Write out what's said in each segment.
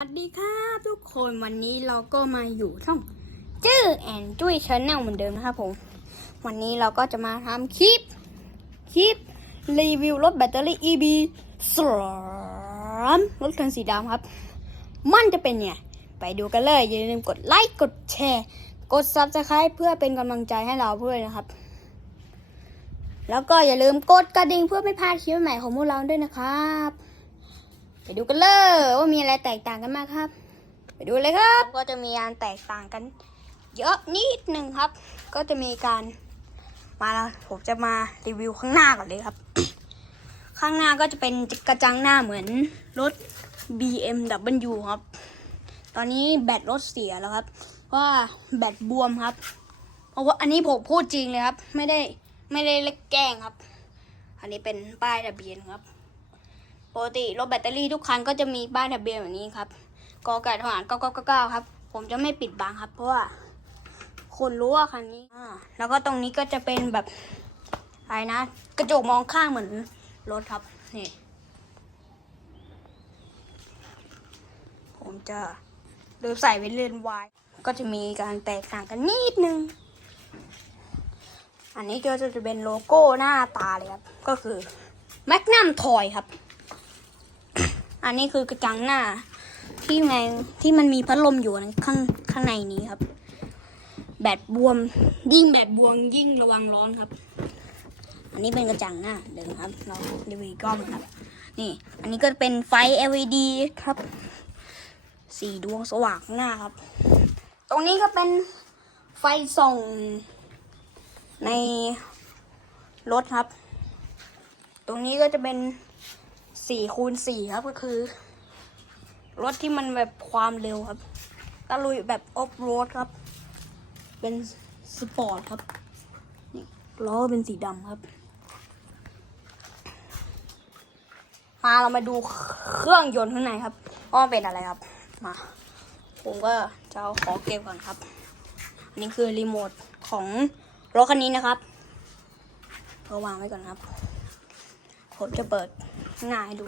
สวัสดีครับทุกคนวันนี้เราก็มาอยู่ช่องจื้อแอนจุ้ยชาแนลเหมือนเดิมนะครับผม วันนี้เราก็จะมาทำคลิป คลิป รีวิวรถแบตเตอรี่ EB สามรถคันสีดำครับ มันจะเป็นไงไปดูกันเลย อย่าลืมกดไลค์ กดแชร์ กด Subscribe เพื่อเป็นกำลังใจให้เราเพื่อนนะครับ แล้วก็อย่าลืมกดกระดิ่งเพื่อไม่พลาดคลิปใหม่ของพวกเราด้วยนะครับ ไปดูกันเลยว่ามีอะไรแตกต่างกันมากครับ ไปดูเลยครับ ก็จะมีการแตกต่างกัน เยอะนิดหนึ่งครับ ก็จะมีการมาแล้วผมจะมารีวิวข้างหน้าก่อนเลยครับ ข้างหน้าก็จะเป็นกระจังหน้าเหมือนรถ BMW ครับ ตอนนี้แบตรถเสียแล้วครับ เพราะว่าแบตบวมครับ เพราะว่าอันนี้ผมพูดจริงเลยครับ ไม่ได้ไม่ได้เล็กแกล้งครับ อันนี้เป็นป้ายทะเบียนครับ ปกติรถแบตเตอรี่ทุกคันก็จะมีป้ายทะเบียนแบบนี้ครับกอไก่ทหาร9999ครับ ผมจะไม่ปิดบังครับ เพราะว่าคนรู้ว่าคันนี้อ่าแล้วก็ตรงนี้ก็จะเป็นแบบอะไรนะ กระจกมองข้างเหมือนรถครับ นี่ ผมจะดินใส่เป็นเลนส์วายก็จะมีการแตกต่างกันนิดนึง อันนี้ก็จะเป็นโลโก้หน้าตาเลยครับ ก็คือแมกนัมทอยครับ อันนี้คือกระจังหน้า ที่แมงที่มันมีพัดลมอยู่ข้างข้างในนี้ครับ แบตบวมยิ่งแบตบวมยิ่งระวังร้อนครับ อันนี้เป็นกระจังหน้าเดิมครับ เรารีวิวกล้องครับ นี่ อันนี้ก็เป็นไฟ LED ครับสีดวงสว่างข้างหน้าครับ ตรงนี้ก็เป็นไฟส่องในรถครับ ตรงนี้ก็จะเป็น สี่คูณสี่ครับก็คือ รถที่มันแบบความเร็วครับตะลุยแบบออฟโรดครับ เป็นสปอร์ตครับนี่ล้อเป็นสีดำครับ มาเรามาดูเครื่องยนต์ข้างในครับว่าเป็นอะไรครับ มา ผมก็จะเอาขอเก็บก่อนครับ อันนี้คือรีโมทของรถคันนี้นะครับก็วางไว้ก่อนครับ ผมจะเปิด งหน้าให้ดู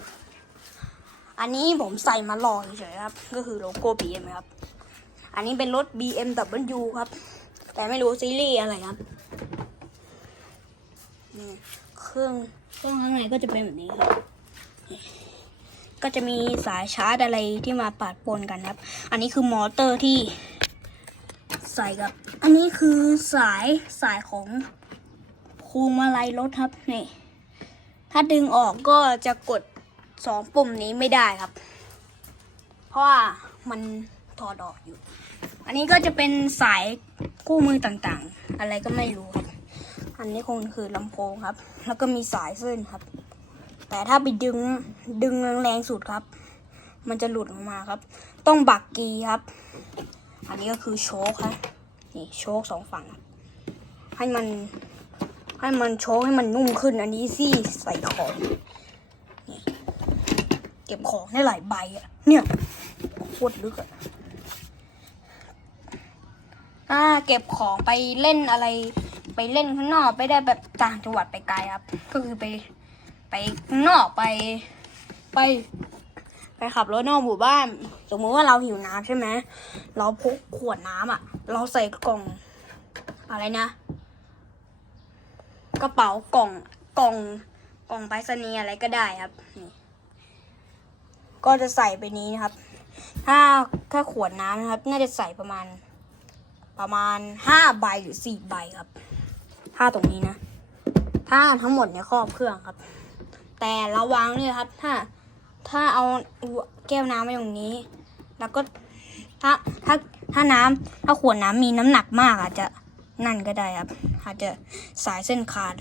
อันนี้ผมใส่มาหล่อเฉยๆครับ ก็คือโลโก้ BM ครับ อันนี้เป็นรถ BMW ครับ แต่ไม่รู้ซีรีส์อะไรครับนี่เครื่องเครื่องข้างในก็จะเป็นแบบนี้ครับ ก็จะมีสายชาร์จอะไรที่มาปาดปนกันครับ อันนี้คือมอเตอร์ที่ใส่กับ อันนี้คือสายสายของพวงมาลัยรถครับนี่ ถ้าดึงออกก็จะกดสองปุ่มนี้ไม่ได้ครับ เพราะว่ามันถอดออกอยู่ อันนี้ก็จะเป็นสายคู่มือต่างๆ อะไรก็ไม่รู้ครับ อันนี้คงคือลำโพงครับ แล้วก็มีสายเส้นครับ แต่ถ้าไปดึงดึงแรงๆสุดครับ มันจะหลุดออกมาครับ ต้องบักกีครับ อันนี้ก็คือโชคครับนี่โชคสองฝั่งครับให้มัน ให้มันโชกให้มันนุ่มขึ้นอันนี้ซี่ใส่ของเก็บของได้หลายใบอะเนี่ยโคตรลึกอะถ้าเก็บของไปเล่นอะไร ไปเล่นข้างนอกไปได้แบบต่างจังหวัดไปไกลครับ ก็คือไปไปข้างนอกไปไป ไปขับรถนอกหมู่บ้าน สมมติว่าเราหิวน้ำใช่ไหมเราพกขวดน้ำอะ เราใส่กล่องอะไรนะ กระเป๋ากล่องกล่องกล่องไปรษณีย์อะไรก็ได้ครับนี่ก็จะใส่ไปนี้นะครับ ถ้าถ้าขวดน้ำนะครับ น่าจะใส่ประมาณ ประมาณห้าใบหรือสี่ใบครับถ้าตรงนี้นะถ้าทั้งหมดเนี่ยครอบเครื่องครับ แต่ระวังเนี่ยครับ ถ้าถ้าเอาแก้วน้ำไว้ตรงนี้ แล้วก็ถ้าถ้าถ้าน้ำถ้าขวดน้ำมีน้ำหนักมากอาจจะ นั่นก็ได้ครับ อาจจะสายเส้นขาด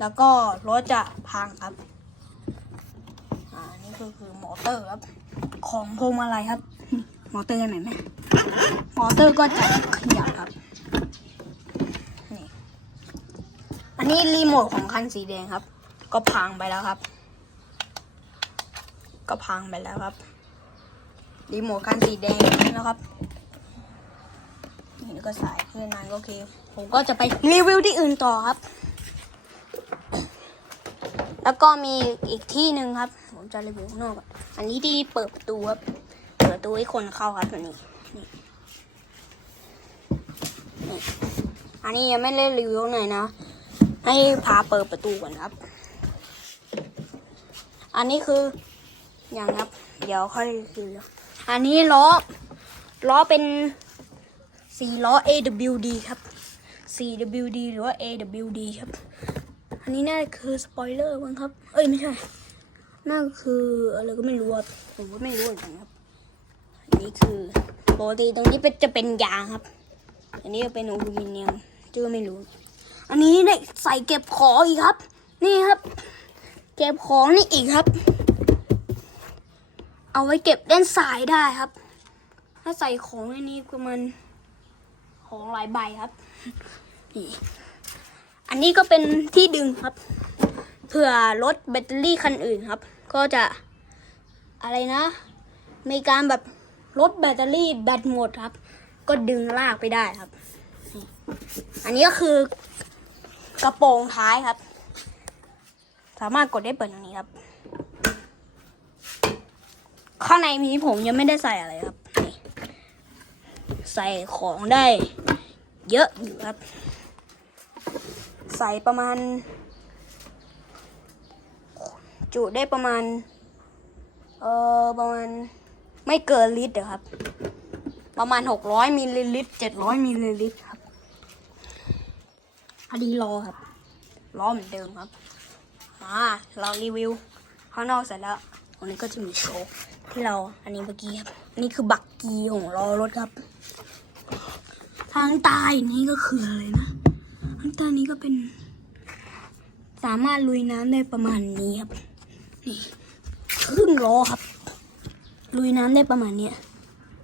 แล้วก็รถจะพังครับ อ่า นี่ก็คือมอเตอร์ครับ ของพวงมาลัยครับ มอเตอร์ไหนแม่มอเตอร์ก็จะขยับครับ นี่ อันนี้รีโมทของคันสีแดงครับ ก็พังไปแล้วครับ ก็พังไปแล้วครับ รีโมทคันสีแดงนะครับ ก็สายไม่นานก็โอเค ผมก็จะไปรีวิวที่อื่นต่อครับ แล้วก็มีอีกที่หนึ่งครับ ผมจะรีวิวข้างนอกก่อนอันนี้ที่เปิดประตูครับ เปิดประตูให้คนเข้าครับตัวนี้นี่นี่อันนี้ยังไม่เล่นรีวิวหน่อยนะ ให้พาเปิดประตูก่อนครับ อันนี้คืออย่างครับ เดี๋ยวค่อยรีวิวอันนี้ล้อล้อเป็น สี่ล้อ AWD ครับ CWD หรือว่า AWD ครับ อันนี้น่าจะคือสปอยเลอร์มั้งครับ เอ้ยไม่ใช่ น่าคืออะไรก็ไม่รู้ครับผมก็ไม่รู้เหมือนกันครับ อันนี้คือปกติตรงนี้เป็นจะเป็นยางครับ อันนี้จะเป็นอลูมิเนียมจื้อไม่รู้ อันนี้ได้ใส่เก็บของอีกครับ นี่ครับ เก็บของนี่อีกครับ เอาไว้เก็บเล่นสายได้ครับ ถ้าใส่ของในนี้ก็มัน ของหลายใบครับนี่อันนี้ก็เป็นที่ดึงครับ เผื่อรถแบตเตอรี่คันอื่นครับ ก็จะอะไรนะ มีการแบบรถแบตเตอรี่แบตหมดครับ ก็ดึงลากไปได้ครับนี่อันนี้ก็คือกระโปรงท้ายครับ สามารถกดได้เปิดตรงนี้ครับ ข้างในนี้ผมยังไม่ได้ใส่อะไรครับ ใส่ของได้ เยอะอยู่ครับ ใส่ประมาณ จุได้ประมาณ เออประมาณไม่เกินลิตรอะครับ ประมาณหกร้อยมิลลิลิตรเจ็ดร้อยมิลลิลิตรครับอันนี้ล้อครับล้อเหมือนเดิมครับมาเรารีวิวข้างนอกเสร็จแล้วตรงนี้ก็จะมีโชว์ที่เราอันนี้เมื่อกี้ครับนนี้คือบักกีของล้อรถครับ ทางใต้นี้ก็คืออะไรนะทางใต้นี้ก็เป็น สามารถลุยน้ำได้ประมาณนี้ครับ นี่ครึ่งล้อครับ ลุยน้ำได้ประมาณเนี้ย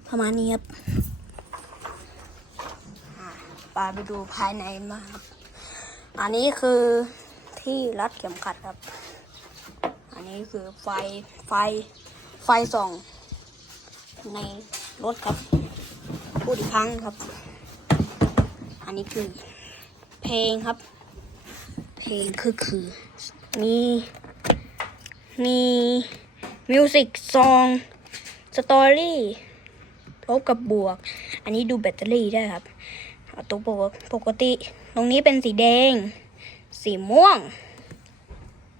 ประมาณนี้ครับปาไปดูภายในมาครับอันนี้คือที่รัดเข็มขัดครับ อันนี้คือไฟไฟไฟส่องในรถครับ พูดอีกครั้งครับ อันนี้คือ เพลงครับ เพลงคือคือมีมีมิวสิกซองสตอรี่ลบกับบวก อันนี้ดูแบตเตอรี่ได้ครับเอาตัวปกปกติ ตรงนี้เป็นสีแดง สีม่วง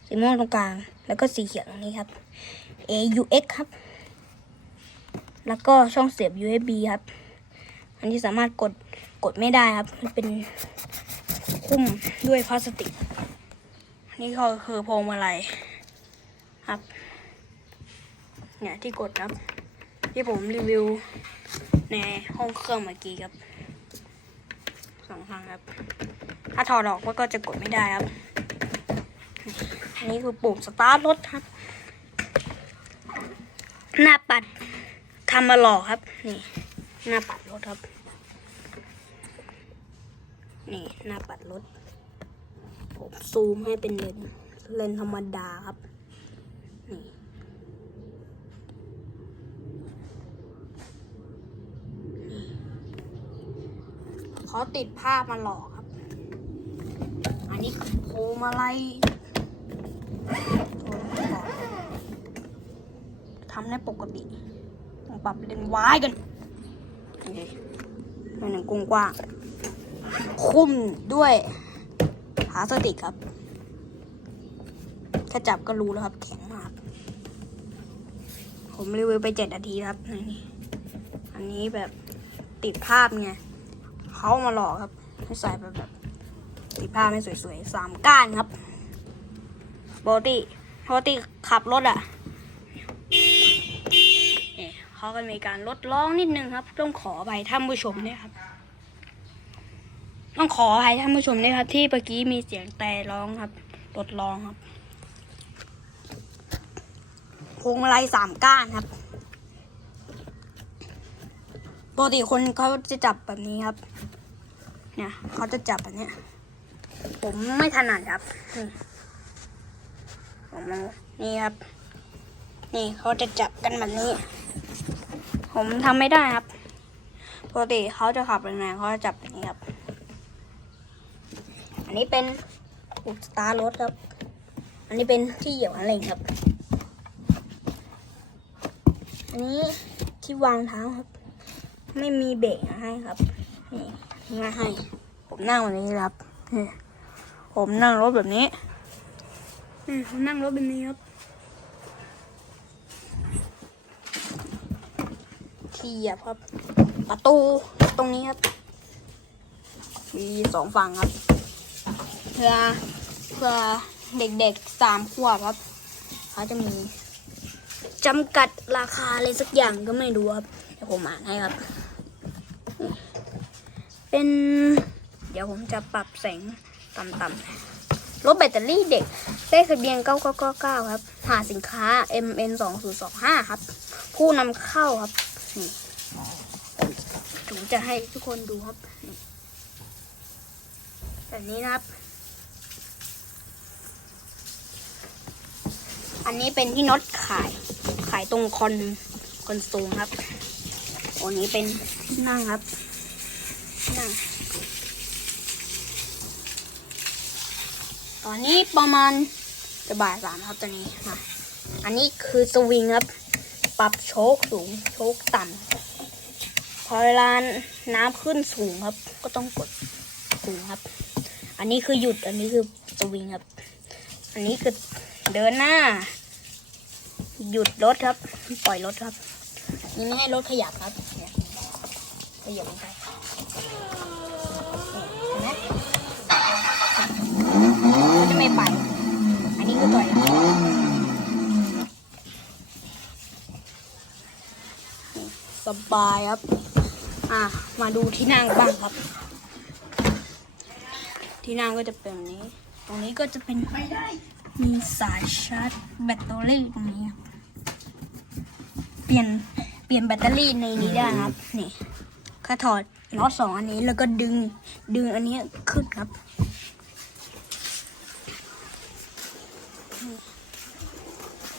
สีม่วงตรงกลาง แล้วก็สีเขียวตรงนี้ครับ AUX ครับ แล้วก็ช่องเสียบ USB ครับ อันนี้สามารถกดกดไม่ได้ครับ มันเป็นคุ้มด้วยพลาสติก นี่ก็คือพวงมาลัยครับ เนี่ยที่กดครับ ที่ผมรีวิวในห้องเครื่องเมื่อกี้ครับสองครั้งครับ ถ้าถอดออกมันก็จะกดไม่ได้ครับ อันนี้คือปุ่มสตาร์ทรถครับ หน้าปัด ทำมาหล่อครับ นี่ หน้าปัดรถครับ นี่หน้าปัดรถ ผมซูมให้เป็นเลนเลนธรรมดาครับ นี่เขาติดภาพมาหลอกครับ อันนี้โพมาลัยทำได้ปกติ ปรับเลนวายกันนี่เป็นหนังกว้างคุ้มด้วยพลาสติกครับ ถ้าจับก็รู้แล้วครับ แข็งมาก ผมรีวิวไปเจ็ดนาทีครับนี่อันนี้แบบติดภาพไงเขามาหลอกครับ ให้ใส่ไปแบบติดภาพให้สวยๆสามก้านครับปกติปกติขับรถอะ เขาก็มีการลดร้องนิดนึงครับ ต้องขอไปท่านผู้ชมเนี่ยครับ ต้องขออภัยท่านผู้ชมด้วยครับ ที่เมื่อกี้มีเสียงแต่ร้องครับรถร้องครับพวงมาลัยสามก้านครับปกติคนเขาจะจับแบบนี้ครับ เนี่ยเขาจะจับแบบนี้ผมไม่ถนัดครับผมนี่ครับ นี่เขาจะจับกันแบบนี้ ผมทำไม่ได้ครับปกติเขาจะขับยังไงเขาจะจับแบบนี้ครับ อันนี้เป็นอุปสตาร์รถครับ อันนี้เป็นที่เหยียบอะไรครับ อันนี้ที่วางเท้าครับ ไม่มีเบรกให้ครับ นี่มาให้ ผมนั่งแบบนี้ครับ ผมนั่งรถแบบนี้ผมนั่งรถแบบนี้ครับ เทียบครับ ประตูตรงนี้ครับ มีสองฝั่งครับ เพื่อเพื่อเด็กๆสามขวบครับเขาจะมีจำกัดราคาอะไรสักอย่างก็ไม่รู้ครับเดี๋ยวผมอ่านให้ครับ เป็น เดี๋ยวผมจะปรับแสงต่ำๆรถแบตเตอรี่เด็กเลขทะเบียน 9999 ครับ หาสินค้า MN 2025 ครับ ผู้นำเข้าครับ ผมจะให้ทุกคนดูครับ แบบนี้นะครับ อันนี้เป็นที่น็อตขาย ขายตรงคอนคอนโซลครับอันนี้เป็นที่นั่งครับ นั่ง ตอนนี้ประมาณจะบ่ายสามครับตอนนี้มาอันนี้คือสวิงครับ ปรับโชคสูงโชคต่ำพอเวลาน้ำขึ้นสูงครับ ก็ต้องกดสูงครับ อันนี้คือหยุดอันนี้คือสวิงครับ อันนี้คือเดินหน้า หยุดรถครับ ปล่อยรถครับนี่ไม่ให้รถขยับครับเนี่ยขยับลงไปเนี่ยเห็นไหมเขาจะไม่ไป อันนี้คือปล่อยแล้วส บายครับ อะ มาดูที่นั่งบ้างครับ ที่นั่งก็จะเป็นแบบนี้ ตรงนี้ก็จะเป็นมีสายชาร์จแบตเตอรี่ตรงนี้ เปลี่ยนเปลี่ยนแบตเตอรี่ในนี้ได้นะครับ นี่ก็ถอดน็อตสองอันนี้แล้วก็ดึงดึงอันนี้ขึ้นครับ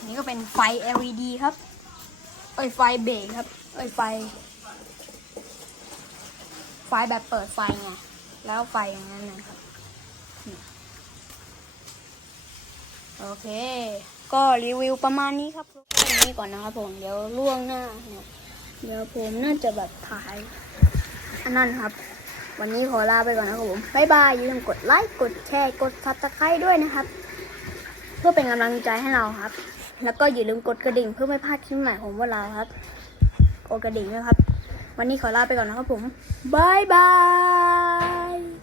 นนี้ก็เป็นไฟ LED ครับ เอ้ยไฟเบรกครับ เอ้ยไฟ ไฟแบบเปิดไฟไง แล้วไฟอย่างนั้นนะครับ โอเค ก็รีวิวประมาณนี้ครับแค่นี้ก่อนนะครับผม เดี๋ยวล่วงหน้าเนี่ยเดี๋ยวผมน่าจะแบบถ่าย อันนั้นครับ วันนี้ขอลาไปก่อนนะครับผม บ๊ายบาย อย่าลืมกดไลค์ กดแชร์ กดซับสไครต์ด้วยนะครับ เพื่อเป็นกำลังใจให้เราครับ แล้วก็อย่าลืมกดกระดิ่งเพื่อไม่พลาดคลิปใหม่ของพวกเราครับ กดกระดิ่งนะครับ วันนี้ขอลาไปก่อนนะครับผมบายบาย